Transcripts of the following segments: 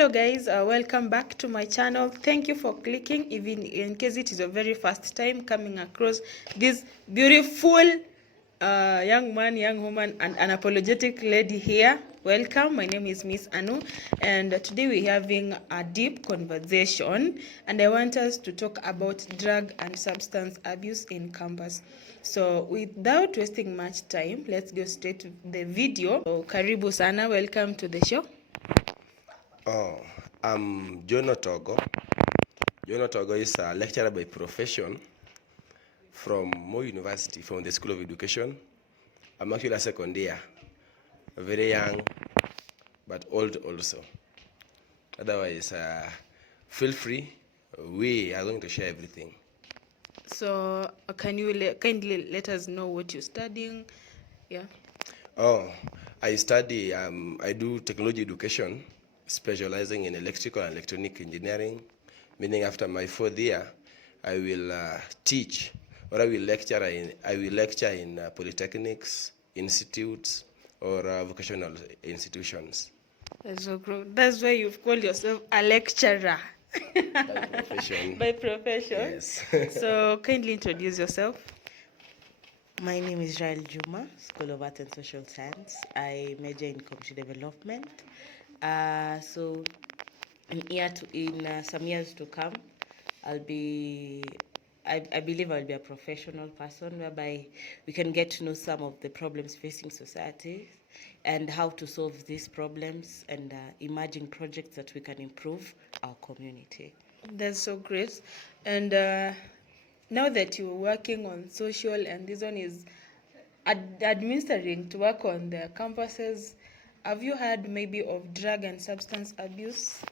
Hello guys, welcome back to my channel. Thank you for clicking, even in case it is your very first time coming across this beautiful young man, young woman, and unapologetic lady here. Welcome, my name is Miss Anu, and today we're having a deep conversation, and I want us to talk about drug and substance abuse in campus. So without wasting much time, let's go straight to the video. So, karibu sana, welcome to the show. Oh, I'm John Otogo. John Otogo is a lecturer by profession from Mo University, from the School of Education. I'm actually a second year, very young, but old also. Otherwise, feel free. We are going to share everything. So can you kindly let us know what you're studying? Yeah. Oh, I study, I do technology education, specializing in electrical and electronic engineering, meaning after my 4th year, I will teach, or I will lecture in polytechnics, institutes, or vocational institutions. That's so cool. That's why you've called yourself a lecturer. By profession. By profession. Yes. So kindly introduce yourself. My name is Rael Juma, School of Art and Social Science. I major in community development. So in some years to come, I believe I'll be a professional person whereby we can get to know some of the problems facing society and how to solve these problems and emerging projects that we can improve our community. That's so great. And now that you're working on social, and this one is administering to work on the campuses, have you heard maybe of drug and substance abuse?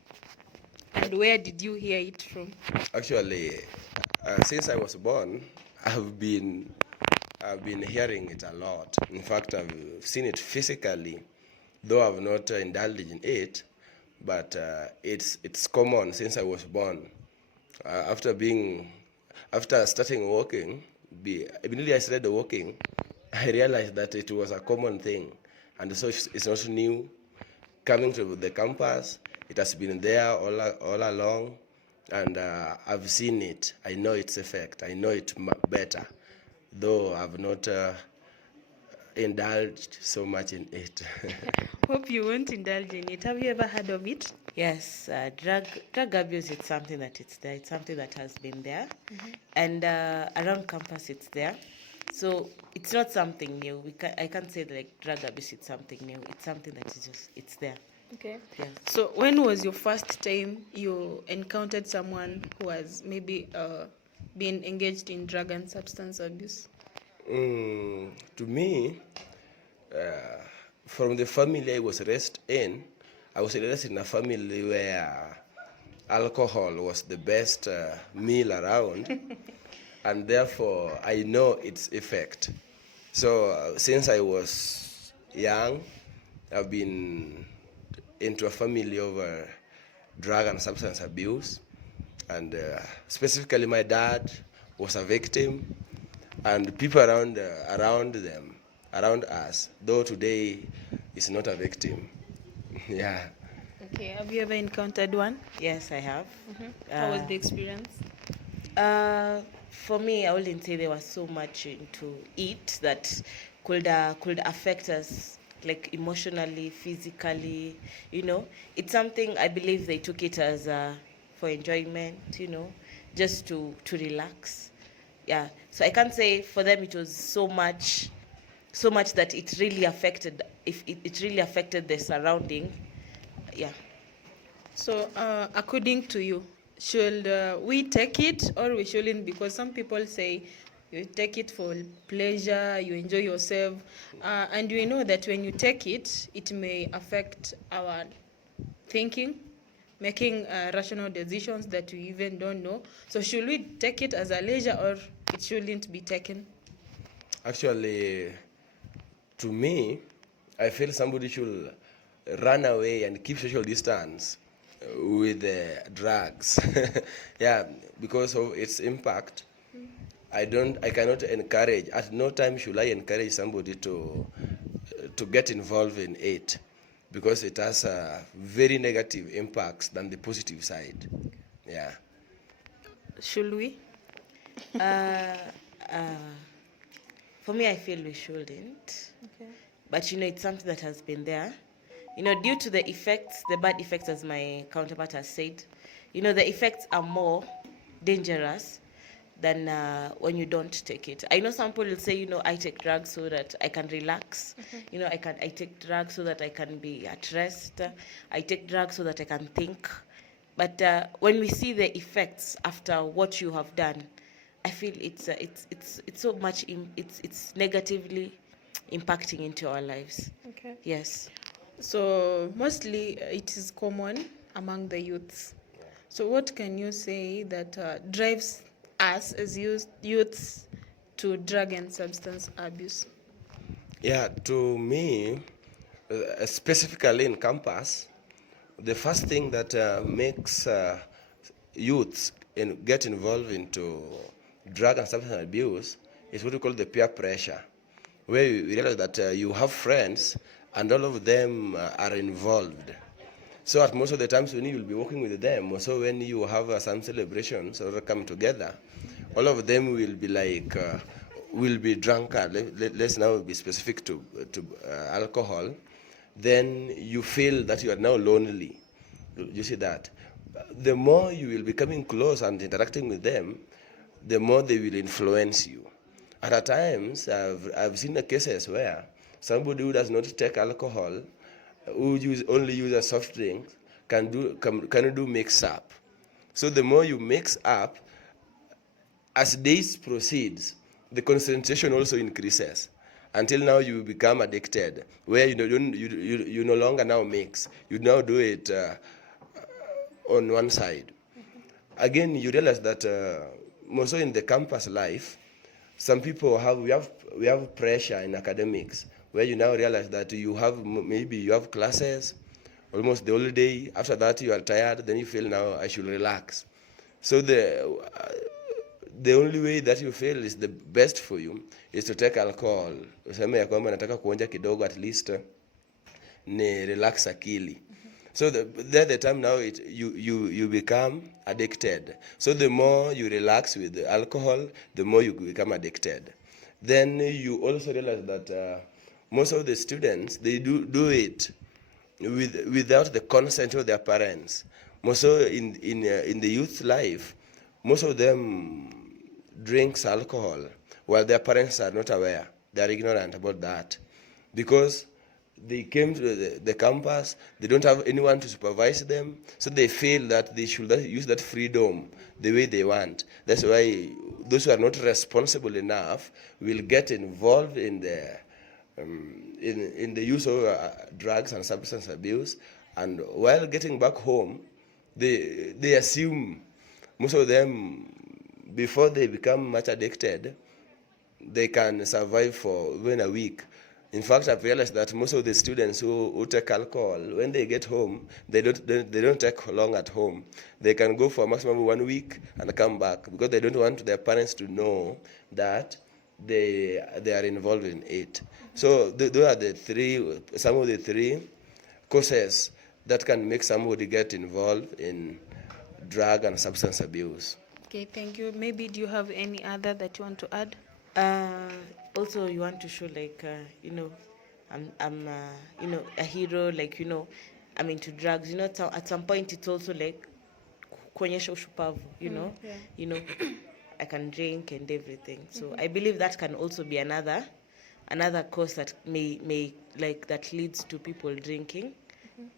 And where did you hear it from? Actually, since I was born, I've been hearing it a lot. In fact, I've seen it physically, though I've not indulged in it. But it's common since I was born. After starting walking, immediately I started walking, I realized that it was a common thing, and so it's not new. Coming to the campus, it has been there all along, and I've seen it. I know its effect. I know it better, though I've not indulged so much in it. Hope you won't indulge in it. Have you ever heard of it? Yes, drug abuse. It's something that it's there. It's something that has been there, and around campus it's there. So it's not something new. I can't say like drug abuse. It's something new. It's something that is just it's there. Okay. Yes. So when was your first time you encountered someone who has maybe been engaged in drug and substance abuse? To me, from the family I was raised in, I was raised in a family where alcohol was the best meal around, and therefore I know its effect. So since I was young, I've been into a family of drug and substance abuse, and specifically my dad was a victim, and people around us, though today is not a victim. Yeah. Okay. Have you ever encountered one? Yes, I have. How was the experience? For me, I wouldn't say there was so much into it that could affect us like emotionally, physically. It's something I believe they took it as for enjoyment. Just to relax. Yeah. So I can't say for them it was so much that it really affected. If it really affected the surrounding. Yeah. So according to you, should we take it or we shouldn't? Because some people say you take it for pleasure, you enjoy yourself, and we know that when you take it, it may affect our thinking, making rational decisions that we even don't know. So should we take it as a leisure or it shouldn't be taken? Actually, to me, I feel somebody should run away and keep social distance with drugs. Yeah, because of its impact. I cannot encourage. At no time should I encourage somebody to get involved in it, because it has very negative impacts than the positive side. Yeah. Should we? Uh, for me, I feel we shouldn't. Okay. But it's something that has been there. Due to the effects, the bad effects, as my counterpart has said, the effects are more dangerous than when you don't take it. I know some people will say, I take drugs so that I can relax. I take drugs so that I can be at rest. I take drugs so that I can think. But when we see the effects after what you have done, I feel it's so much it's negatively impacting into our lives. Okay. Yes. So mostly it is common among the youths. So what can you say that drives us as youths to drug and substance abuse? Yeah, to me, specifically in campus, the first thing that makes youths get involved into drug and substance abuse is what we call the peer pressure, where you realize that you have friends and all of them are involved. So at most of the times when you will be working with them, also when you have some celebrations or come together, all of them will be like, will be drunkard. Let's now be specific to alcohol. Then you feel that you are now lonely. You see that? The more you will be coming close and interacting with them, the more they will influence you. And at times, I've seen the cases where somebody who does not take alcohol, who only uses soft drinks, can do mix up. So the more you mix up, as days proceeds, the concentration also increases until now you become addicted, where you no longer now mix. You now do it on one side. Again, you realize that also in the campus life, some people we have pressure in academics, where you now realize that maybe you have classes almost the whole day. After that, you are tired. Then you feel now I should relax. So the only way that you feel is the best for you is to take alcohol. Useme ya kwamba nataka kuonja kidogo, at least ni relax akili. So the time now you become addicted. So the more you relax with the alcohol, the more you become addicted. Then you also realize that most of the students, they do it without the consent of their parents. Most in the youth life, most of them drinks alcohol while their parents are not aware. They are ignorant about that because they came to the campus, they don't have anyone to supervise them, so they feel that they should use that freedom the way they want. That's why those who are not responsible enough will get involved in the use of drugs and substance abuse, and while getting back home, they assume, most of them, before they become much addicted, they can survive for even a week. In fact, I've realized that most of the students who take alcohol, when they get home, they don't take long at home. They can go for a maximum of 1 week and come back because they don't want their parents to know that they are involved in it. So those are some of the three causes that can make somebody get involved in drug and substance abuse. Okay, thank you. Maybe do you have any other that you want to add? Also, you want to show I'm a hero, I'm into drugs. At some point it's also like kuonyesha ushupavu, Yeah. I can drink and everything. So I believe that can also be another cause that may that leads to people drinking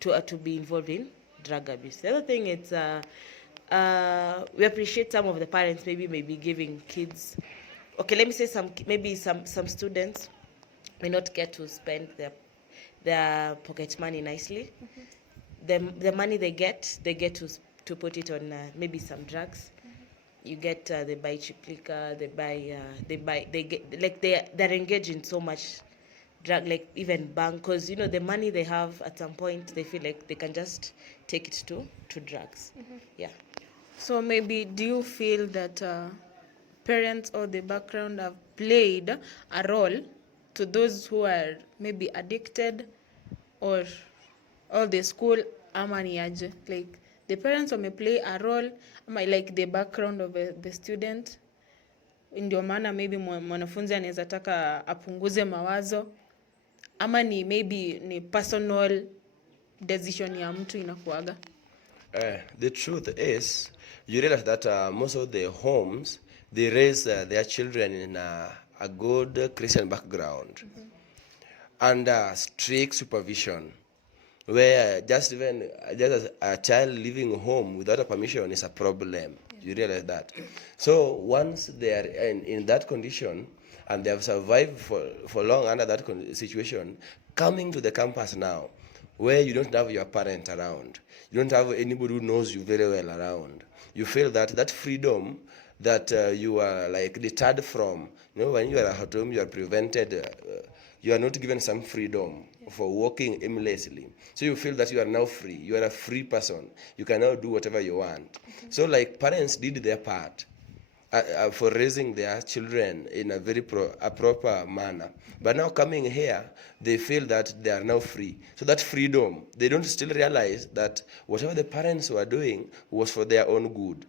to be involved in drug abuse. The other thing is we appreciate some of the parents maybe giving kids. Okay, let me say some students may not get to spend their pocket money nicely. The money they get to put it on maybe some drugs. You get they buy cheap liquor, they're engaged in so much drug, like even bank, because the money they have at some point they feel like they can just take it to drugs. Yeah. So maybe do you feel that parents or the background have played a role to those who are maybe addicted, or all the school ama ni aje? Like the parents play a role ama like the background of the student, ndio maana maybe mwanafunzi anaweza taka apunguze mawazo, ama ni maybe ni personal decision ya mtu inakuaga? The truth is, you realize that most of the homes, they raise their children in a good Christian background, under strict supervision, where just as a child leaving home without a permission is a problem. You realize that. So once they are in that condition and they have survived for long under that situation, coming to the campus now, where you don't have your parent around, you don't have anybody who knows you very well around, you feel that freedom that you are like deterred from. You know, when you are at home, you are prevented, you are not given some freedom for walking aimlessly. So you feel that you are now free. You are a free person. You can now do whatever you want. So like parents did their part for raising their children in a very proper manner. But now coming here, they feel that they are now free. So that freedom, they don't still realize that whatever the parents were doing was for their own good.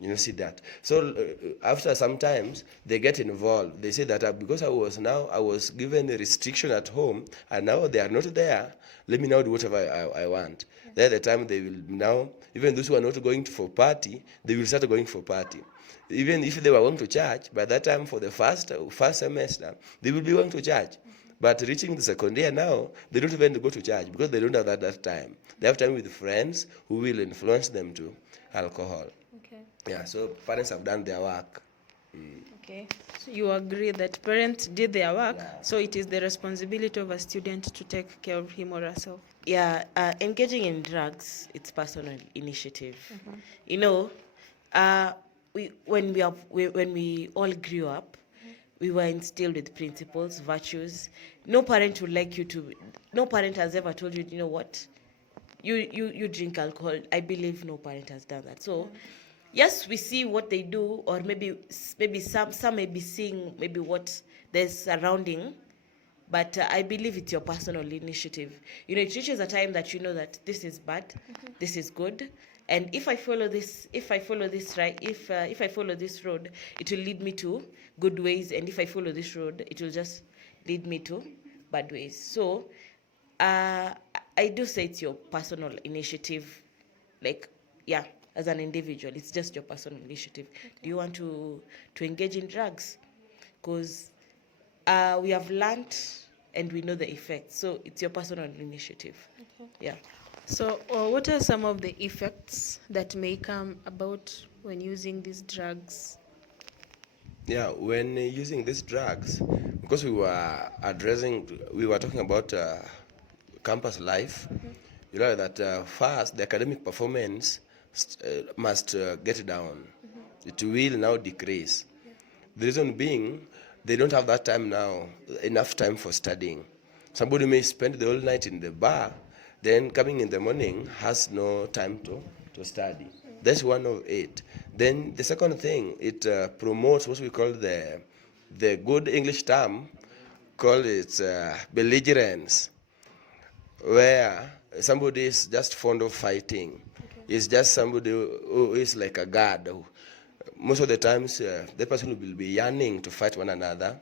You know, see that. So after sometimes they get involved. They say that because I was given a restriction at home, and now they are not there, let me now do whatever I want. Then the time they will now, even those who are not going for party, they will start going for party. Even if they were going to church, by that time for the first semester, they will be going to church. But reaching the second year now, they don't even go to church because they don't have that time. They have time with friends who will influence them to alcohol. Okay. Yeah, so parents have done their work. Okay. So you agree that parents did their work, so it is the responsibility of a student to take care of him or herself. Yeah, engaging in drugs, it's personal initiative. You know, when we all grew up, we were instilled with principles, virtues. No parent would like you to. No parent has ever told you, you know what, you drink alcohol. I believe no parent has done that. So, yes, we see what they do, or maybe some may be seeing maybe what they're surrounding. But I believe it's your personal initiative. You know, it reaches a time that you know that this is bad, this is good, and if I follow this road, it will lead me to good ways, and if I follow this road, it will just lead me to bad ways. So, I do say it's your personal initiative. Like, yeah, as an individual, it's just your personal initiative. Do you want to engage in drugs? Because we have learned and we know the effects. So it's your personal initiative. Yeah. So what are some of the effects that may come about when using these drugs? Yeah, when using these drugs, because we were talking about campus life, you know that first the academic performance must get down. It will now decrease. The reason being, they don't have that time now, enough time for studying. Somebody may spend the whole night in the bar, then coming in the morning has no time to study. That's one of it. Then the second thing, it promotes what we call the good English term, called it belligerence, where somebody is just fond of fighting. It's just somebody who is like a god. Most of the times, the person will be yearning to fight one another.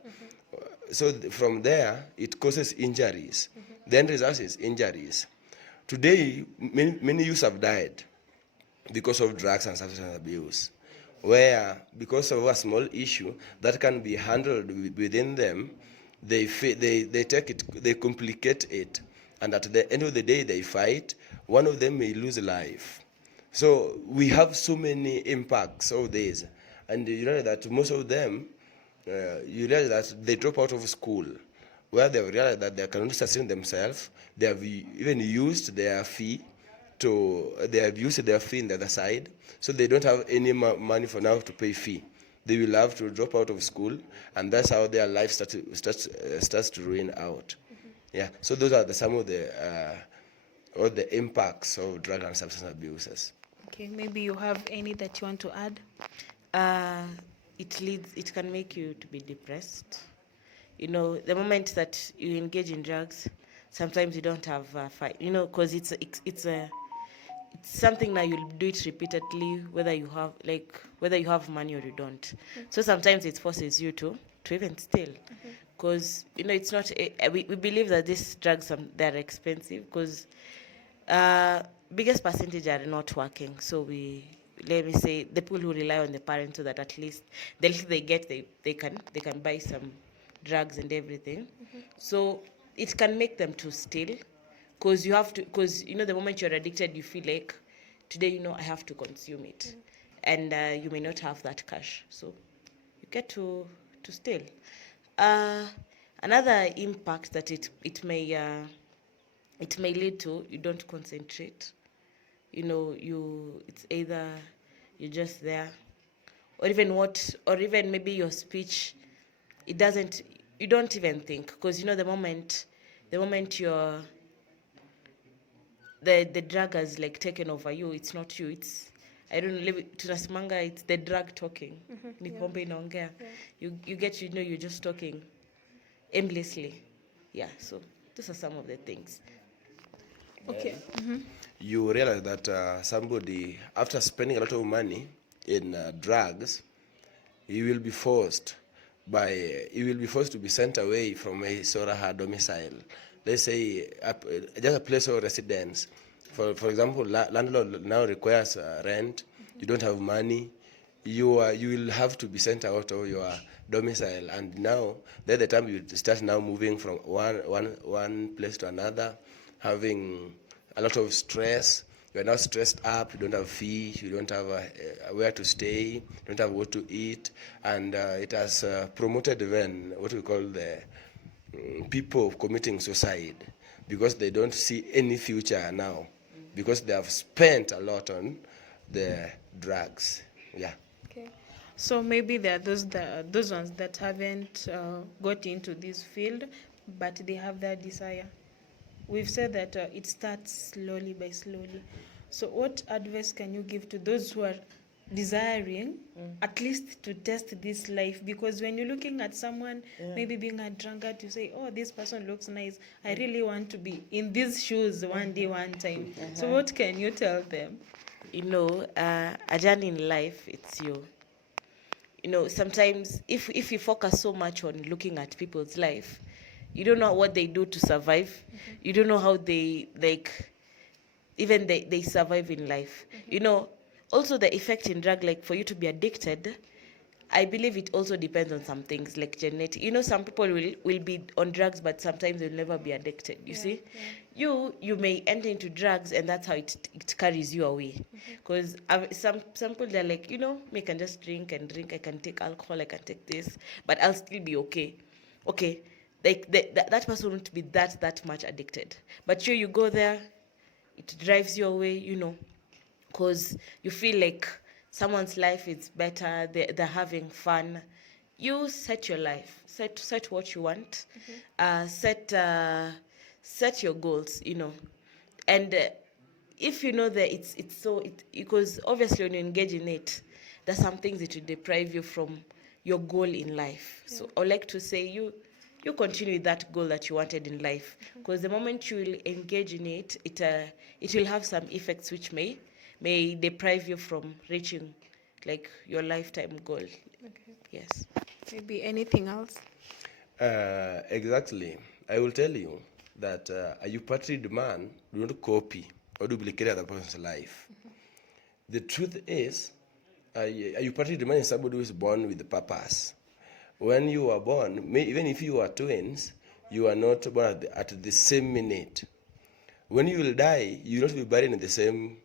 So from there, it causes injuries. The end result is injuries. Today, many youths have died because of drugs and substance abuse, where because of a small issue that can be handled within them, they take it, they complicate it, and at the end of the day, they fight. One of them may lose life. So we have so many impacts of this, and you know that most of them, you realize that they drop out of school, where they realize that they cannot sustain themselves. They have even used their fee in the other side, so they don't have any money for now to pay fee. They will have to drop out of school, and that's how their life starts to ruin out. Yeah, so those are some of the impacts of drug and substance abuses. Okay, maybe you have any that you want to add? It can make you to be depressed. You know, the moment that you engage in drugs, sometimes you don't have fight, you know, because it's something that you'll do it repeatedly, whether you have money or you don't. So sometimes it forces you to even steal, because you know it's not. We believe that these drugs they're expensive because biggest percentage are not working. So let me say the people who rely on the parents so that at least the little they get they can buy some drugs and everything. So it can make them to steal, because you know the moment you're addicted you feel like today, you know, I have to consume it, and you may not have that cash, so you get to steal. Another impact that it may lead to, you don't concentrate, you know, it's either you're just there, or even maybe your speech, you don't even think, because you know the moment you're the drug has like taken over you, it's not you, it's I don't know, tunasimanga, it's the drug talking. Ni pombe inaongea. You get, you know, you're just talking aimlessly. Yeah, so those are some of the things. Okay. You realize that somebody, after spending a lot of money in drugs, he will be forced to be sent away from his or her domicile. Let's say just a place of residence. For example, landlord now requires rent. You don't have money. You will have to be sent out of your domicile, and now that's the time you start now moving from one place to another, having a lot of stress. You are now stressed up. You don't have fee. You don't have where to stay. You don't have what to eat, and it has promoted even what we call the people committing suicide, because they don't see any future now, because they have spent a lot on the drugs. Yeah. Okay. So maybe there are those ones that haven't got into this field, but they have that desire. We've said that it starts slowly by slowly. So what advice can you give to those who are desiring at least to test this life? Because when you're looking at someone maybe being a drunkard, you say, oh, this person looks nice, I really want to be in these shoes one day, one time. So what can you tell them? You know, a journey in life, it's you know, sometimes if you focus so much on looking at people's life, you don't know what they do to survive. You don't know how they they survive in life. You know, also the effect in drug, like for you to be addicted, I believe it also depends on some things like genetic. You know, some people will be on drugs, but sometimes they'll never be addicted. You see, you may enter into drugs, and that's how it carries you away. Because some people, they're like, you know, me can just drink and drink. I can take alcohol. I can take this, but I'll still be okay. Okay, like that person won't be that much addicted. But you go there, it drives you away. You know, because you feel like someone's life is better, they're having fun. You set your life, set what you want, set your goals, you know. And if you know that because obviously when you engage in it, there's some things that will deprive you from your goal in life. So I would like to say you continue with that goal that you wanted in life, because the moment you will engage in it, it will have some effects which may deprive you from reaching like your lifetime goal. Okay. Yes. Maybe anything else? Exactly. I will tell you that a eupatried man do not copy or duplicate other person's life. The truth is, a eupatried man is somebody who is born with a purpose. When you are born, even if you are twins, you are not born at the same minute. When you will die, you will not be buried in the same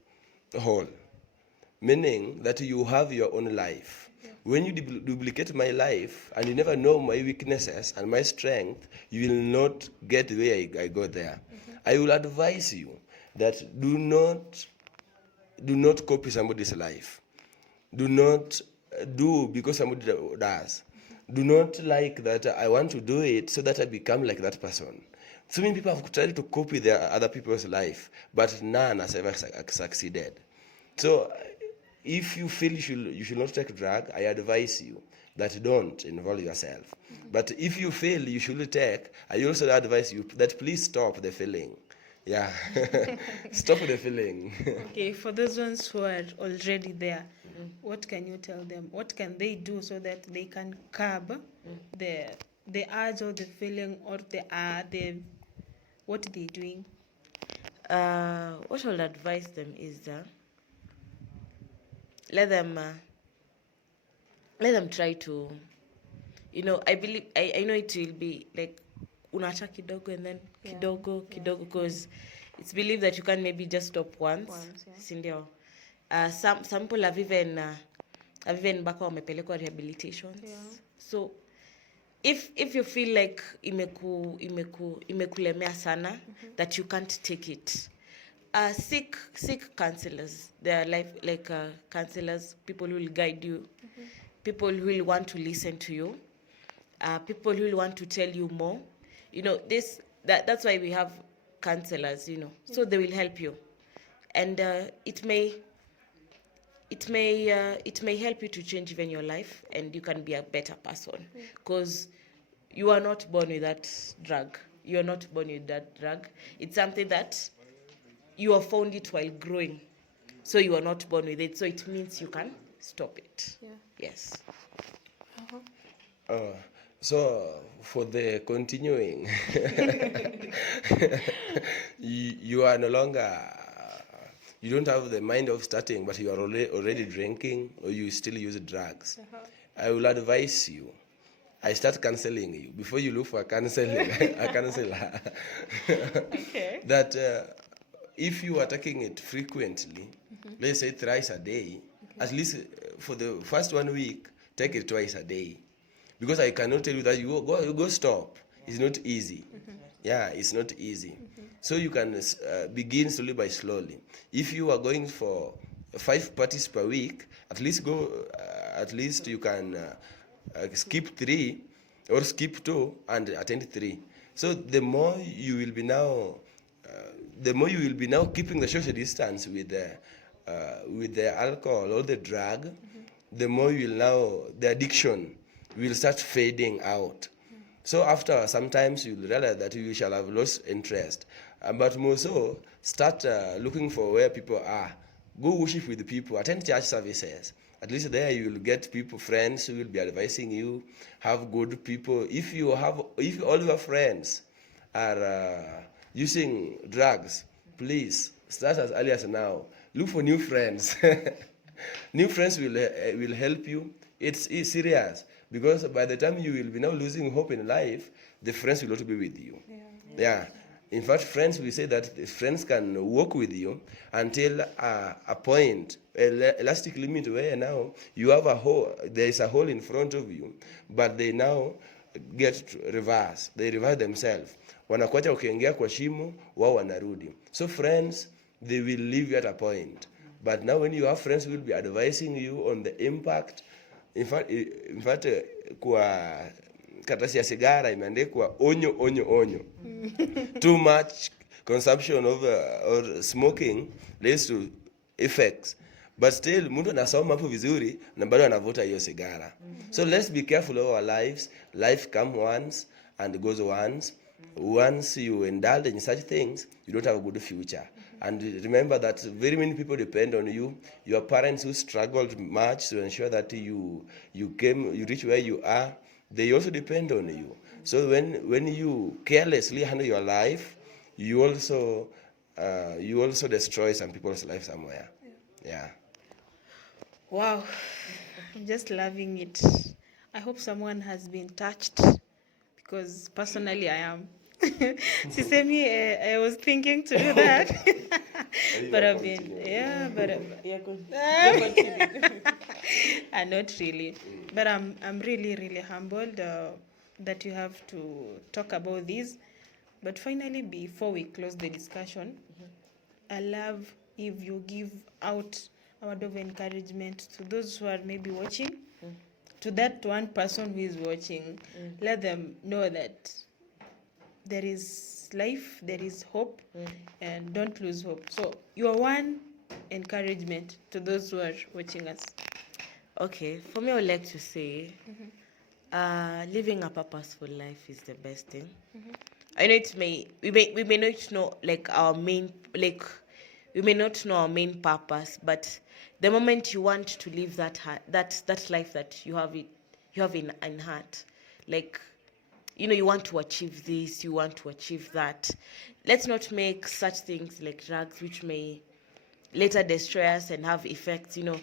hole, meaning that you have your own life. When you duplicate my life and you never know my weaknesses and my strength, you will not get the way I got there. I will advise you that do not copy somebody's life. Do not do because somebody does. Do not like that I want to do it so that I become like that person. So many people have tried to copy their other people's life, but none has ever succeeded. So if you feel you should not take drug, I advise you that don't involve yourself. But if you feel you should take, I also advise you that please stop the feeling. Yeah, stop the feeling. Okay, for those ones who are already there, what can you tell them? What can they do so that they can curb the urge or the feeling or the what are they doing? What I'll advise them is let them try to, I believe, I know it will be like unacha kidogo and then kidogo because it's believed that you can maybe just stop once, sindio. Some people have even mpaka wamepelekwa rehabilitations. So if you feel like imekulemea sana, that you can't take it, seek counselors. There are counselors, people who will guide you, people who will want to listen to you, people who will want to tell you more. That's why we have counselors, so they will help you, and it may help you to change even your life, and you can be a better person, because you are not born with that drug. You are not born with that drug. It's something that you have found it while growing, so you are not born with it. So it means you can stop it. Yes. So for the continuing, you are no longer, you don't have the mind of starting, but you are already drinking, or you still use drugs. I will advise you, I start counseling you before you look for a counselor. Okay. That if you are taking it frequently, let's say thrice a day, at least for the first 1 week, take it twice a day. Because I cannot tell you that you go stop. It's not easy. Yeah, it's not easy. So you can begin slowly by slowly. If you are going for 5 parties per week, at least you can skip 3 or skip 2 and attend 3. So the more you will be now keeping the social distance with the alcohol or the drug, the more you will now, the addiction will start fading out. So after sometimes you'll realize that you shall have lost interest. But more so, start looking for where people are. Go worship with the people, attend church services. At least there you will get people, friends who will be advising you, have good people. If all your friends are using drugs, please start as early as now. Look for new friends. New friends will help you. It's serious, because by the time you will be now losing hope in life, the friends will not be with you. Yeah. In fact, friends, we say that the friends can work with you until a point, elastic limit, where now you have a hole, there is a hole in front of you, but they now get reverse. They reverse themselves. Wanakuacha ukiingia kwa shimo, wao wanarudi. So friends, they will leave you at a point. But now when you have friends who will be advising you on the impact, in fact, kwa karatasi ya sigara imeandikwa onyo. Too much consumption of or smoking leads to effects. But still, mtu anasoma hapo vizuri na bado anavuta hiyo sigara. So let's be careful of our lives. Life comes once and goes once. Once you indulge in such things, you don't have a good future. And remember that very many people depend on you. Your parents who struggled much to ensure that you reach where you are, they also depend on you. So when you carelessly handle your life, you also destroy some people's life somewhere. Yeah. Wow, I'm just loving it. I hope someone has been touched, because personally I am. Sisemi, I was thinking to do that. But I've been, not really. But I'm really, really humbled that you have to talk about this. But finally, before we close the discussion, I love if you give out a word of encouragement to those who are maybe watching, to that one person who is watching. Let them know that there is life, there is hope, and don't lose hope. So your one encouragement to those who are watching us. Okay, for me, I would like to say, living a purposeful life is the best thing. I know we may not know like our main like we may not know our main purpose, but the moment you want to live that life that you have in heart, like you want to achieve this, you want to achieve that. Let's not make such things like drugs, which may later destroy us and have effects. You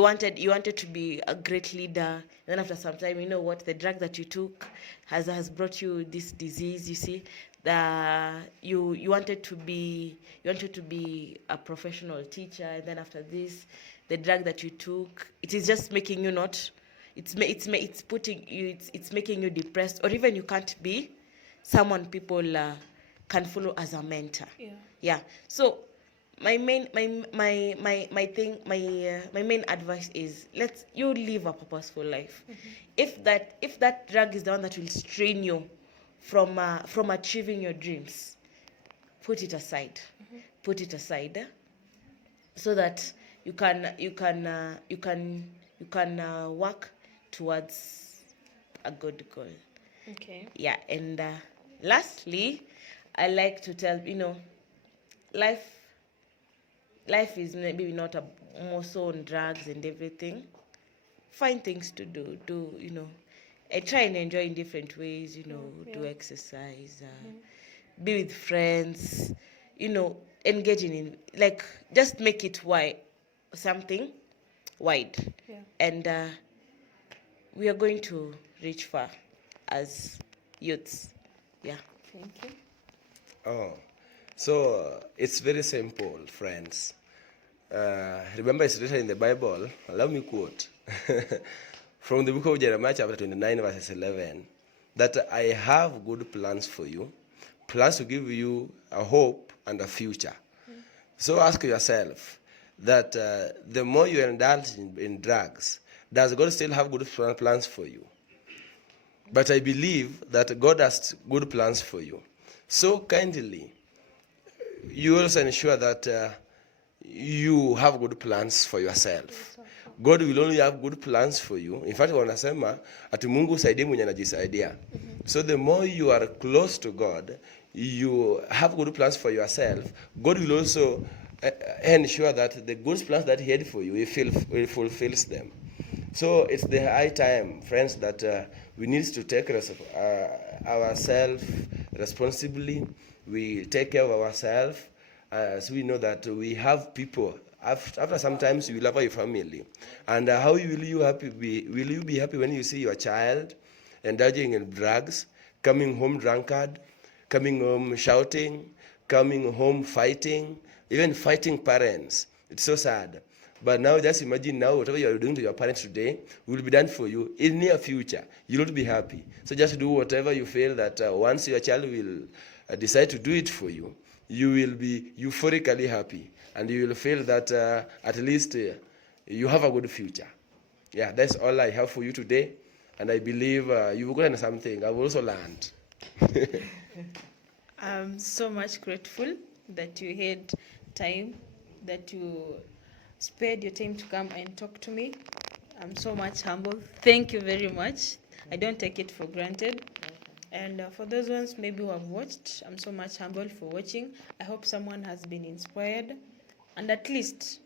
wanted to be a great leader, and then after some time, you know what, the drug that you took has brought you this disease. You see, you wanted to be a professional teacher, and then after this, the drug that you took, it is just making you not. It's making you depressed, or even you can't be someone people can follow as a mentor. Yeah. So my main my main advice is, let's you live a purposeful life. If that drug is the one that will strain you from achieving your dreams, put it aside. Put it aside, so that you can work towards a good goal. Okay. Yeah. And lastly, I like to tell life is maybe not more so on drugs and everything. Find things to do and try and enjoy in different ways. Do exercise, be with friends, engaging in, like, just make it something wide. And we are going to reach far as youths. Yeah. Thank you. Oh, so it's very simple, friends. Remember, it's written in the Bible. Allow me quote from the book of Jeremiah, chapter 29, verses 11, that I have good plans for you, plans to give you a hope and a future. So ask yourself that the more you indulge in drugs, does God still have good plans for you? But I believe that God has good plans for you. So kindly, you also ensure that you have good plans for yourself. God will only have good plans for you. In fact, wanasema ati Mungu usaidie mwenye anajisaidia. So the more you are close to God, you have good plans for yourself. God will also ensure that the good plans that He had for you, He fulfills them. So it's the high time, friends, that we need to take ourselves responsibly. We take care of ourselves, so we know that we have people. After sometimes you will have your family, and how will you be? Will you be happy when you see your child indulging in drugs, coming home drunkard, coming home shouting, coming home fighting, even fighting parents? It's so sad. But now just imagine now whatever you are doing to your parents today will be done for you in near future. You will be happy. So just do whatever you feel that once your child will decide to do it for you, you will be euphorically happy. And you will feel that at least you have a good future. Yeah, that's all I have for you today. And I believe you will learn something. I've also learned. I'm so much grateful that you had time, that you spared your time to come and talk to me. I'm so much humbled. Thank you very much. I don't take it for granted. And for those ones maybe who have watched, I'm so much humbled for watching. I hope someone has been inspired, and at least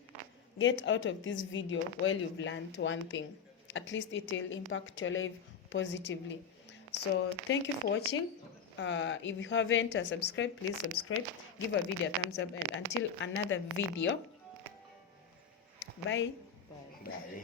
get out of this video while you've learned one thing. At least it will impact your life positively. So thank you for watching. If you haven't subscribed, please subscribe, give a video a thumbs up, and until another video, bye. Bye.